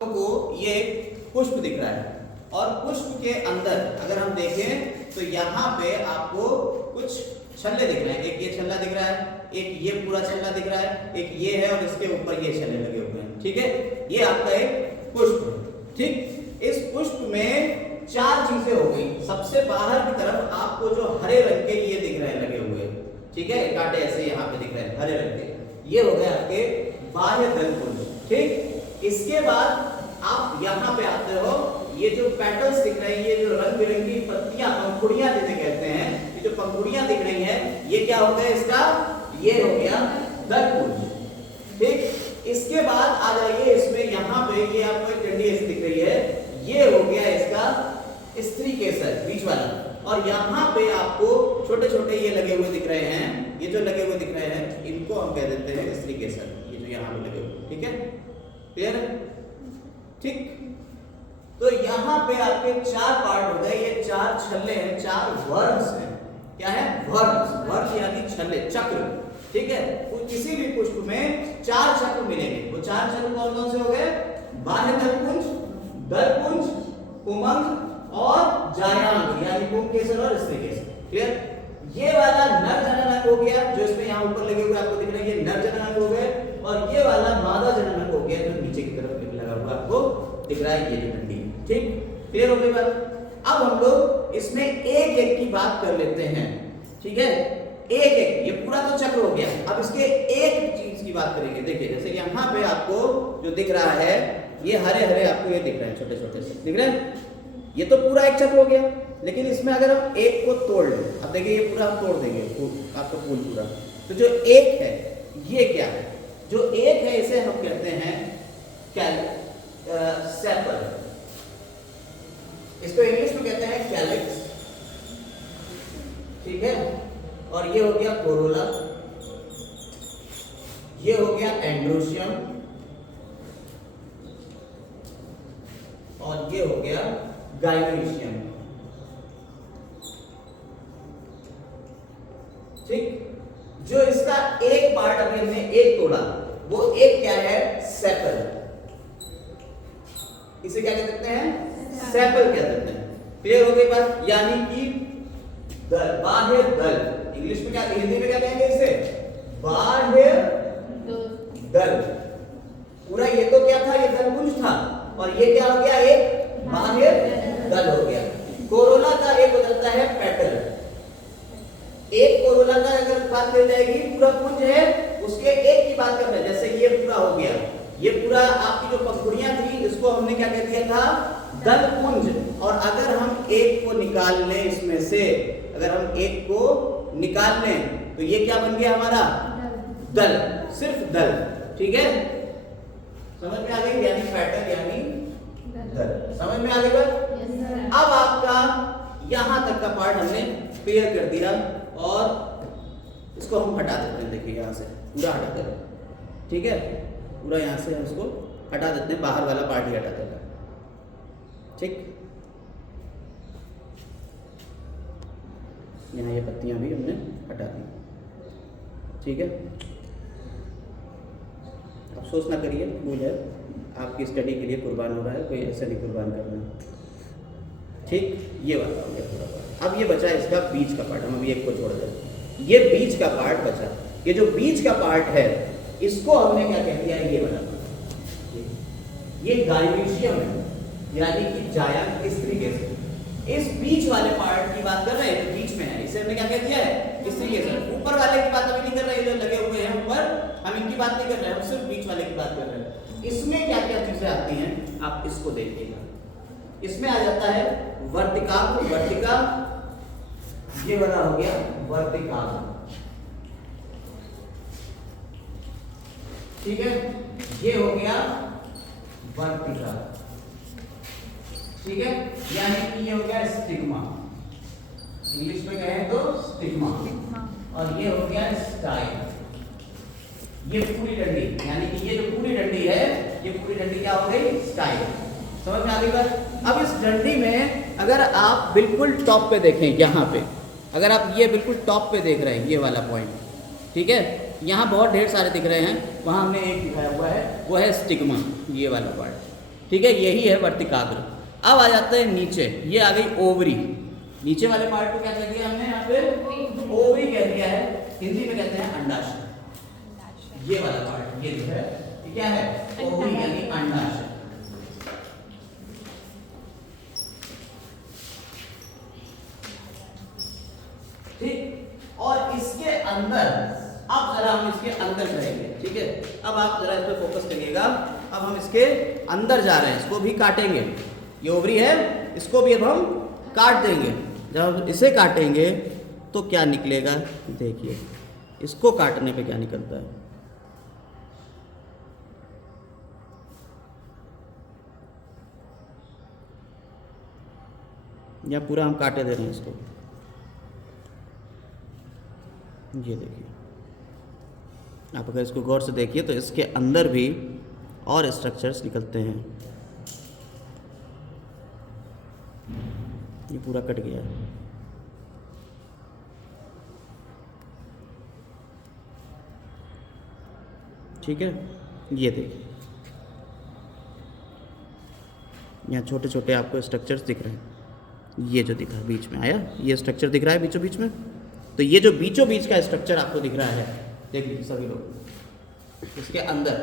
को ये पुष्प दिख रहा है और पुष्प के अंदर अगर हम देखें तो यहाँ पे आपको कुछ छल्ले दिख रहे हैं। एक ये छल्ला दिख रहा है, एक ये पूरा छल्ला दिख रहा है, एक ये है और इसके ऊपर ये छल्ले लगे हुए हैं। ठीक है, ये आपका एक पुष्प है। ठीक, इस पुष्प में चार चीजें हो गई। सबसे बाहर की तरफ आपको जो हरे रंग के ये दिख रहे हैं लगे हुए, ठीक है, कांटे ऐसे यहाँ पे दिख रहे हैं हरे रंग के, ये हो गए आपके बाह्य दलपुंज। ठीक, इसके बाद आप यहाँ पे आते हो, ये जो पेटल्स दिख रहे हैं, ये जो रंग बिरंगी पत्तियां, पंखुड़ियां जिसे कहते हैं, ये जो पंखुड़ियां दिख रही हैं, ये क्या हो गया इसका, ये हो गया दलपुंज। ठीक, इसके बाद आ जाइए इसमें, यहाँ पे ये आपको एक डंडी ऐसी दिख रही है, ये हो गया इसका स्त्री केसर बीच वाला, और यहाँ पे आपको छोटे छोटे ये लगे हुए दिख रहे हैं, ये जो लगे हुए दिख रहे हैं इनको हम कह देते हैं स्त्री केसर, ये जो यहाँ पे लगे हुए। ठीक है, क्लियर है? ठीक, तो यहाँ पे आपके चार पार्ट हो गए, ये चार छल्ले हैं, चार वर्म्स हैं। क्या है? वर्म्स, वर्म यानी छल्ले, चक्र। ठीक है, तो किसी भी पुष्प में चार चक्र मिलेंगे। वो चार चक्र कौन कौन से हो गए? बाह्य दलपुंज, दलपुंज, पुमंग और जायांग यानी पुंकेसर और स्त्री केसर। क्लियर? ये वाला नर जननांग हो गया, जो इसमें यहाँ ऊपर लगे हुए आपको दिख रहे हैं, ये नर जननांग हो गए, और ये वाला मादा जननांग हो गया, जो नीचे की तरफ लगा हुआ आपको दिख रहा है, ये जो डंडी। ठीक, क्लियर हो गई बात? अब हम लोग इसमें एक एक की बात कर लेते हैं। ठीक है, एक एक, ये पूरा तो चक्र हो गया, अब इसके एक चीज की बात करेंगे। देखिए, जैसे यहाँ पे आपको जो दिख रहा है, ये हरे हरे आपको ये दिख रहे हैं, छोटे छोटे से दिख रहे हैं, ये तो पूरा एक चक्र हो गया। लेकिन इसमें अगर हम एक को तोड़ लें, अब देखिए ये पूरा हम तोड़ देंगे आपका फूल पूरा, तो जो एक है ये क्या है? जो एक है इसे हम कहते हैं सेपल, इसको इंग्लिश में कहते हैं कैलिक्स। ठीक है, और ये हो गया कोरोला, ये हो गया एंड्रोशियम, और ये हो गया गाइनोशियम। ठीक, जो इसका एक पार्ट अभी हमने एक तोड़ा, वो एक क्या है? सेपल। इसे क्या कह देते हैं? सेपल कह देते हैं। क्लियर हो गई बात? यानी कि दल, बाह्य दल, इंग्लिश में क्या, हिंदी में क्या कहेंगे इसे? बाह्य दल। पूरा ये तो क्या था? ये दलपुंज था, और ये क्या हो गया? एक बाह्य दल हो गया। कोरोला का एक हो जाता है पेटल। एक कोरोला का अगर बात करी जाएगी, पूरा पुंज है, उसके एक की बात कर रहे हैं। जैसे ये पूरा हो गया, ये पूरा आपकी जो पंखुड़ियां थी, इसको हमने क्या कह दिया था? दलपुंज। और अगर हम एक को निकाल लें इसमें से, अगर हम एक को निकाल लें, तो ये क्या बन गया हमारा? दल, सिर्फ दल। ठीक है, समझ में आ गई? यानी पैटर्न यानी दल। समझ में आ गई बात? अब आपका यहां तक का पार्ट हमने क्लियर कर दिया, और इसको हम हटा देते हैं। देखिए यहाँ से पूरा हटा देते हैं। ठीक है, पूरा यहाँ से हम इसको हटा देते हैं, बाहर वाला पार्ट ही हटा देते हैं। ठीक, यहाँ ये पत्तियां भी हमने हटा दी। ठीक है, अफसोस ना करिए, भूल है, आपकी स्टडी के लिए कुर्बान हो रहा है, कोई ऐसा नहीं कुर्बान करना। ठीक, ये वाला हो गया पूरा पार्ट। अब ये बचा इसका बीच का पार्ट, हम अभी एक को छोड़ देते हैं। ये बीच का पार्ट बचा, ये जो बीच का पार्ट है, इसको हमने क्या कह दिया? ये वाला, ये गाइनोशियम है, यानी कि जायांग स्त्री केसर। इस बीच वाले पार्ट की बात कर रहे हैं, जो बीच में है, इसे हमने क्या कह दिया है? स्त्री केसर। ऊपर वाले की बात अभी नहीं कर रहे हैं, जो लगे हुए हैं ऊपर, हम इनकी बात नहीं कर रहे हैं, हम सिर्फ बीच वाले की बात कर रहे हैं। इसमें क्या क्या चीजें आती हैं, आप इसको देखिएगा। इसमें आ जाता है वर्तिकाग्र, वर्तिका, ये वाला हो गया वर्तिकाग्र। ठीक है, ये हो गया वर्तिका। ठीक है, यानी कि ये हो गया स्टिग्मा, इंग्लिश में कहें तो स्टिग्मा, और ये हो गया स्टाइल। ये पूरी डंडी, यानी कि ये जो पूरी डंडी है, ये पूरी डंडी क्या हो गई? स्टाइल। समझ में आ गई बात? अब इस डंडी में अगर आप बिल्कुल टॉप पे देखें, यहाँ पे अगर आप ये बिल्कुल टॉप पे देख रहे हैं, ये वाला पॉइंट, ठीक है, यहाँ बहुत ढेर सारे दिख रहे हैं, वहाँ हमने एक दिखाया हुआ है, वो है स्टिग्मा, ये वाला पार्ट। ठीक है, यही है वर्तिकाग्र। अब आ जाते हैं नीचे, ये आ गई ओवरी। नीचे वाले पार्ट को क्या कह दिया हमने यहाँ पे? ओवरी कह दिया है, हिंदी में कहते हैं अंडाशय। ये वाला पार्ट ये जो है ये क्या है? ओवरी यानी अंडाशय। ठीक, और इसके अंदर अब जरा हम इसके अंदर करेंगे, ठीक है। अब आप जरा इस पे फोकस करिएगा। अब हम इसके अंदर जा रहे हैं, इसको भी काटेंगे। ये ओवरी है, इसको भी अब हम काट देंगे। जब इसे काटेंगे तो क्या निकलेगा, देखिए इसको काटने पे क्या निकलता है। या पूरा हम काटे दे रहे हैं इसको, ये देखिए। आप अगर इसको गौर से देखिए तो इसके अंदर भी और स्ट्रक्चर्स निकलते हैं। ये पूरा कट गया है। ठीक है, ये देखिए यहाँ छोटे छोटे आपको स्ट्रक्चर्स दिख रहे हैं। ये जो दिखा बीच में आया, ये स्ट्रक्चर दिख रहा है बीचों बीच में। तो ये जो बीचों बीच का स्ट्रक्चर आपको दिख रहा है, देखिए सभी लोग, इसके अंदर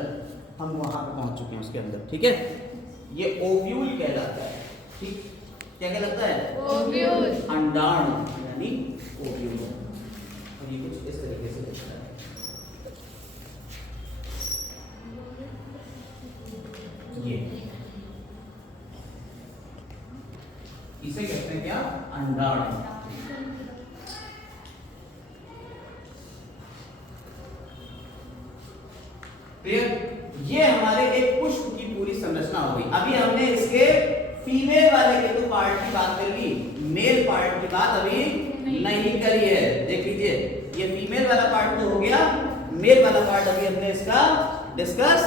हम वहां पे पहुंच चुके हैं उसके अंदर। ठीक है, ये ओव्यूल कहलाता है। ठीक, क्या कहलाता है? ओव्यूल, अंडाणु यानी ओव्यूल। और ये कुछ इस तरीके से दिखता है। ये इसे कहते हैं क्या? अंडाणु। ये हमारे एक पुष्प की पूरी संरचना हो गई। अभी हमने इसके फीमेल वाले के तो पार्ट की बात कर ली, मेल पार्ट की बात अभी नहीं करी है। देख लीजिए, ये फीमेल वाला पार्ट तो हो गया, मेल वाला पार्ट अभी हमने इसका डिस्कस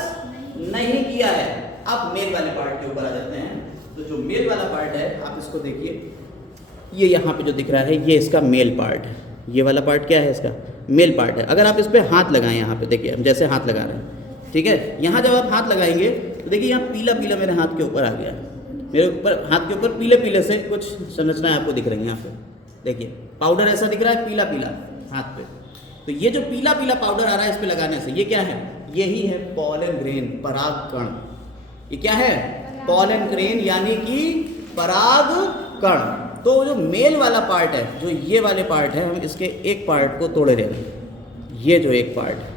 नहीं किया है। अब मेल वाले पार्ट के ऊपर आ जाते हैं। तो जो मेल वाला पार्ट है, आप इसको देखिए, ये यहाँ पे जो दिख रहा है ये इसका मेल पार्ट है। ये वाला पार्ट क्या है? इसका मेल पार्ट है। अगर आप इस पे हाथ लगाएं, यहाँ पे देखिए हम जैसे हाथ लगा रहे हैं, ठीक है। यहाँ जब आप हाथ लगाएंगे तो देखिए यहाँ पीला पीला मेरे हाथ के ऊपर आ गया है। मेरे ऊपर हाथ के ऊपर पीले पीले से कुछ संरचनाएं आपको दिख रही हैं। यहाँ पे देखिए पाउडर ऐसा दिख रहा है पीला पीला हाथ पे। तो ये जो पीला पीला पाउडर आ रहा है इस पे लगाने से, ये क्या है? यही है पॉलन ग्रेन, पराग कण। ये क्या है? पॉलन ग्रेन यानी कि पराग कण। तो जो मेल वाला पार्ट है, जो ये वाले पार्ट है, हम इसके एक पार्ट को तोड़े दे रहे हैं। ये जो एक पार्ट है,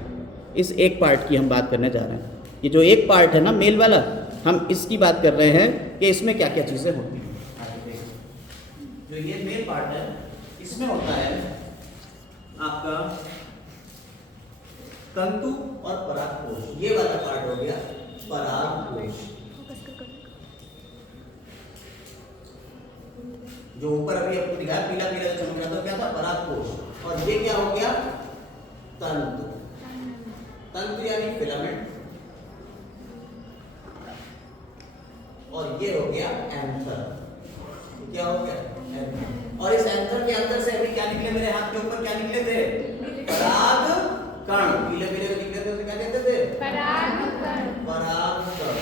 इस एक पार्ट की हम बात करने जा रहे हैं। ये जो एक पार्ट है ना मेल वाला, हम इसकी बात कर रहे हैं कि इसमें क्या क्या चीज़ें होती हैं। जो ये मेल पार्ट है, इसमें होता है आपका तंतु और परागकोश। ये वाला पार्ट हो गया परागकोश। जो ऊपर अभी आपको दिखाया पीला पीला चमक रहा था, क्या था? परागकोश। और ये क्या हो गया? तंतु। तंतु यानी फिलामेंट। और ये हो गया एंथर। क्या हो गया? एंथर। और इस एंथर के अंदर से अभी क्या निकले? मेरे हाथ के ऊपर क्या निकले थे? पराग कण। पीले पीले निकले थे, उसे क्या कहते थे? पराग कण। पराग कण।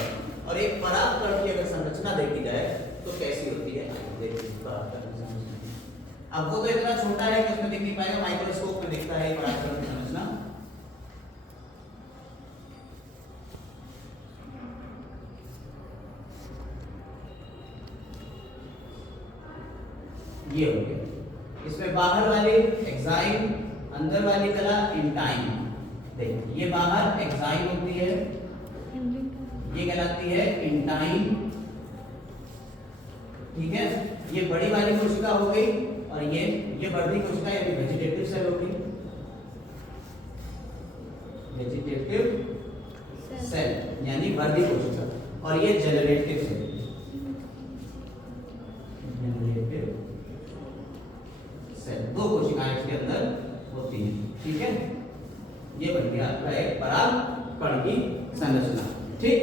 और एक पराग कण की अगर संरचना देखी जाए तो कैसी होती है? देखिए पराग कण की संरचना। अब वो तो इतना छोटा है कि उसमें दिख नहीं पाएगा, माइक्रोस्कोप में दिखता है पराग कण की संरचना। ये हो गया। इसमें बाहर वाली एक्साइन, अंदर वाली कला इंटाइन। देखिए ये बाहर एक्साइन होती है, ये कहलाती है इंटाइन। ठीक है, ये बड़ी वाली कोशिका हो गई। और ये बढ़ती कोशिका यानी वेजिटेटिव सेल हो गई। वेजिटेटिव सेल यानी वर्धी कोशिका। और ये जनरेटिव सेल, दो कोशिकाएं इसके अंदर होती हैं। ठीक है, ये बन गया आपका एक पराग कण की संरचना। ठीक,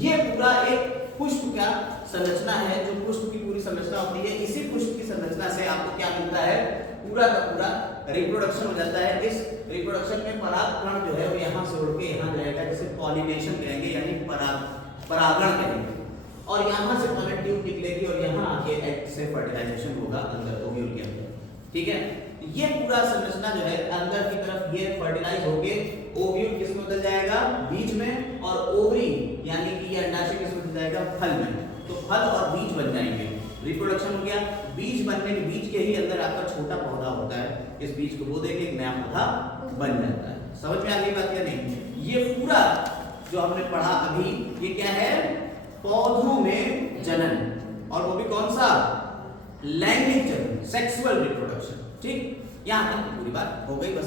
ये पूरा एक पुष्प का संरचना है। जो पुष्प की पूरी संरचना होती है, इसी पुष्प की संरचना से आपको क्या मिलता है? पूरा का पूरा रिप्रोडक्शन हो जाता है। इस रिप्रोडक्शन में पराग कण जो है वो यहाँ से उड़ के यहाँ जाएगा, जिसे पॉलिनेशन कहेंगे यानी परागण कहेंगे। और यहाँ से पॉलन ट्यूब निकलेगी और यहाँ आके एग से फर्टिलाइजेशन होगा अंदर ओव्यूल के अंदर। ठीक है, ये पूरा संरचना जो है अंदर की तरफ ये फर्टिलाइज होके ओव्यूल किसमें बदल जाएगा, बीज में, और ओवरी यानी कि ये अंडाशय किसमें बदल जाएगा, फल में। तो फल और बीज बन जाएंगे, रिप्रोडक्शन हो गया। बीज बनने के बीज के ही अंदर आपका छोटा पौधा होता है, इस बीज को बो देके एक नया पौधा बन जाता है। समझ में आ गई बात या नहीं? ये पूरा जो हमने पढ़ा अभी ये क्या है, पौधों में जनन, और वो भी कौन सा, लैंगिक जनन, सेक्सुअल रिप्रोडक्शन। ठीक, यहाँ तक पूरी बात हो गई, बस